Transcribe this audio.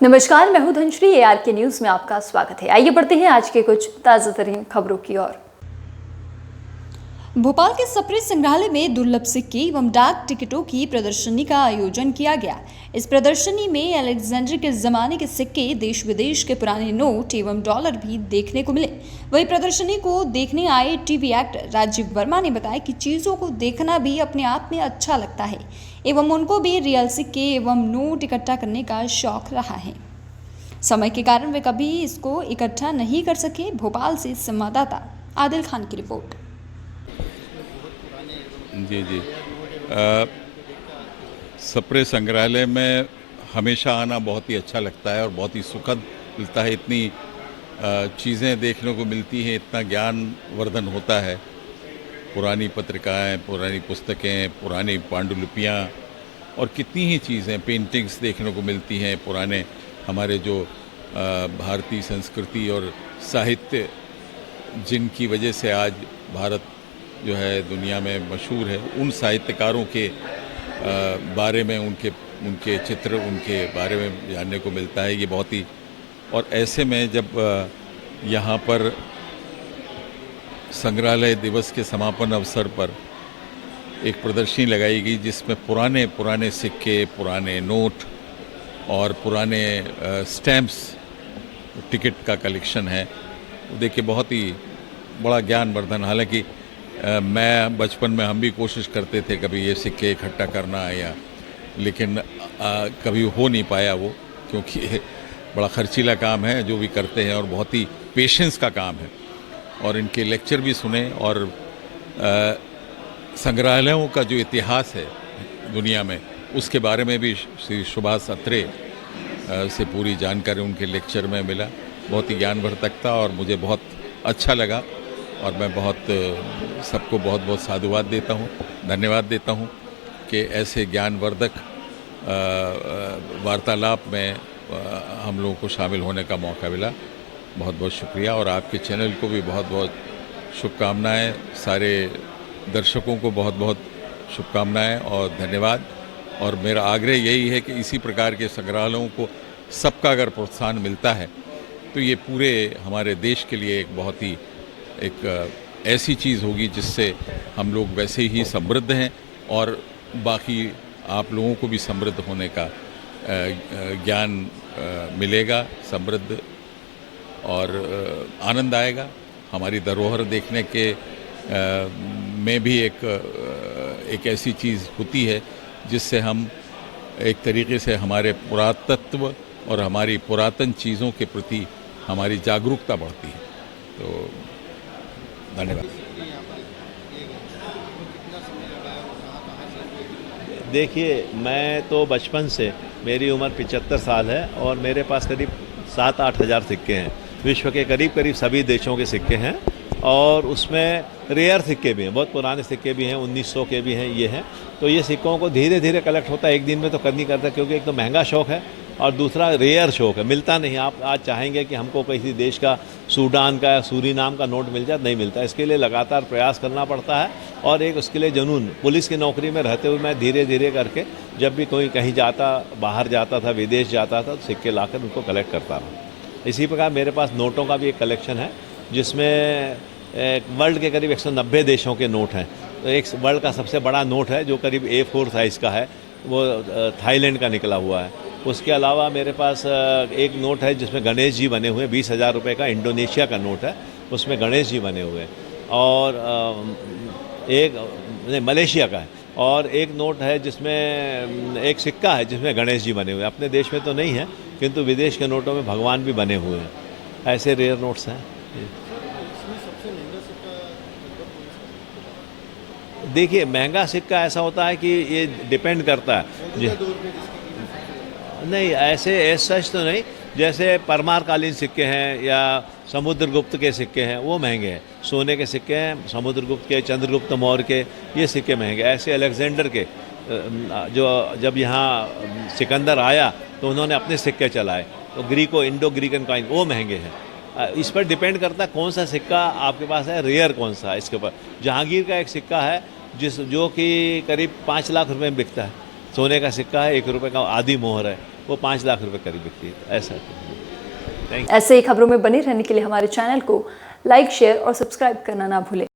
नमस्कार, मैं हूं धनश्री। ARK न्यूज में आपका स्वागत है। आइए बढ़ते हैं आज के कुछ ताज़ा तरीन खबरों की ओर। भोपाल के सप्रे संग्रहालय में दुर्लभ सिक्के एवं डाक टिकटों की प्रदर्शनी का आयोजन किया गया। इस प्रदर्शनी में अलेक्जेंडर के जमाने के सिक्के, देश विदेश के पुराने नोट एवं डॉलर भी देखने को मिले। वही प्रदर्शनी को देखने आए टीवी एक्टर राजीव वर्मा ने बताया कि चीज़ों को देखना भी अपने आप में अच्छा लगता है एवं उनको भी रियल सिक्के एवं नोट इकट्ठा करने का शौक रहा है। समय के कारण वे कभी इसको इकट्ठा नहीं कर सके। भोपाल से संवाददाता आदिल खान की रिपोर्ट। जी। सप्रे संग्रहालय में हमेशा आना बहुत ही अच्छा लगता है और बहुत ही सुखद मिलता है। इतनी चीज़ें देखने को मिलती हैं, इतना ज्ञानवर्धन होता है। पुरानी पत्रिकाएं, पुरानी पुस्तकें, पुरानी पांडुलिपियाँ और कितनी ही चीज़ें, पेंटिंग्स देखने को मिलती हैं। पुराने हमारे जो भारतीय संस्कृति और साहित्य, जिनकी वजह से आज भारत जो है दुनिया में मशहूर है, उन साहित्यकारों के बारे में, उनके चित्र, उनके बारे में जानने को मिलता है। ये बहुत ही, और ऐसे में जब यहाँ पर संग्रहालय दिवस के समापन अवसर पर एक प्रदर्शनी लगाई गई जिसमें पुराने सिक्के, पुराने नोट और पुराने स्टैम्प्स, टिकट का कलेक्शन है, देखिए बहुत ही बड़ा ज्ञानवर्धन। हालांकि मैं बचपन में हम भी कोशिश करते थे कभी ये सिक्के इकट्ठा करना या, लेकिन कभी हो नहीं पाया वो, क्योंकि बड़ा खर्चीला काम है जो भी करते हैं और बहुत ही पेशेंस का काम है। और इनके लेक्चर भी सुने और संग्रहालयों का जो इतिहास है दुनिया में, उसके बारे में भी श्री सुभाष अत्रे से पूरी जानकारी उनके लेक्चर में मिला। बहुत ही ज्ञानवर्धक था और मुझे बहुत अच्छा लगा और मैं सबको बहुत बहुत साधुवाद देता हूँ, धन्यवाद देता हूँ कि ऐसे ज्ञानवर्धक वार्तालाप में हम लोगों को शामिल होने का मौका मिला। बहुत बहुत शुक्रिया और आपके चैनल को भी बहुत बहुत शुभकामनाएं। सारे दर्शकों को बहुत बहुत शुभकामनाएं और धन्यवाद। और मेरा आग्रह यही है कि इसी प्रकार के संग्रहालयों को सबका अगर प्रोत्साहन मिलता है तो ये पूरे हमारे देश के लिए एक बहुत ही ऐसी चीज़ होगी जिससे हम लोग वैसे ही समृद्ध हैं और बाकी आप लोगों को भी समृद्ध होने का ज्ञान मिलेगा, समृद्ध और आनंद आएगा। हमारी धरोहर देखने के में भी एक ऐसी चीज़ होती है जिससे हम एक तरीके से हमारे पुरातत्व और हमारी पुरातन चीज़ों के प्रति हमारी जागरूकता बढ़ती है। तो धन्यवाद। देखिए, मैं तो बचपन से, मेरी उम्र 75 साल है और मेरे पास करीब 7-8 हज़ार सिक्के हैं। विश्व के करीब सभी देशों के सिक्के हैं और उसमें रेयर सिक्के भी हैं, बहुत पुराने सिक्के भी हैं, 1900 के भी हैं, ये हैं। तो ये सिक्कों को धीरे धीरे कलेक्ट होता है, एक दिन में तो कर नहीं करता, क्योंकि एक तो महंगा शौक है और दूसरा रेयर शौक है, मिलता नहीं। आप आज चाहेंगे कि हमको किसी देश का, सूडान का या सूरीनाम का नोट मिल जाए, नहीं मिलता। इसके लिए लगातार प्रयास करना पड़ता है और एक उसके लिए जुनून। पुलिस की नौकरी में रहते हुए मैं धीरे धीरे करके जब भी कोई कहीं जाता, बाहर जाता था, विदेश जाता था, तो सिक्के लाकर उनको कलेक्ट करता रहा। इसी प्रकार मेरे पास नोटों का भी एक कलेक्शन है जिसमें वर्ल्ड के करीब 190 देशों के नोट हैं। तो एक वर्ल्ड का सबसे बड़ा नोट है जो करीब A4 साइज़ का है, वो थाईलैंड का निकला हुआ है। उसके अलावा मेरे पास एक नोट है जिसमें गणेश जी बने हुए हैं, 20,000 रुपये का इंडोनेशिया का नोट है, उसमें गणेश जी बने हुए हैं। और मलेशिया का है। और एक नोट है जिसमें एक सिक्का है जिसमें गणेश जी बने हुए हैं। अपने देश में तो नहीं है, किंतु विदेश के नोटों में भगवान भी बने हुए हैं। ऐसे रेयर नोट्स हैं। देखिए, महंगा सिक्का ऐसा होता है कि ये डिपेंड करता है। नहीं, ऐसे सच तो नहीं। जैसे परमारकालीन सिक्के हैं या समुद्रगुप्त के सिक्के हैं, वो महंगे हैं। सोने के सिक्के हैं, समुद्रगुप्त के, चंद्रगुप्त मौर्य के, ये सिक्के महंगे। ऐसे अलेक्जेंडर के, जो जब यहाँ सिकंदर आया तो उन्होंने अपने सिक्के चलाए, तो इंडो ग्रीकन कॉइन, वो महंगे हैं। इस पर डिपेंड करता है कौन सा सिक्का आपके पास है, रेयर कौन सा है। इसके ऊपर जहांगीर का एक सिक्का है जो कि करीब 5 लाख रुपए में बिकता है। सोने का सिक्का है, 1 रुपये का आधी मोहर है, वो 5 लाख रुपए करीब बिकती है। ऐसा थैंक यू। ऐसे ही खबरों में बने रहने के लिए हमारे चैनल को लाइक, शेयर और सब्सक्राइब करना ना भूलें।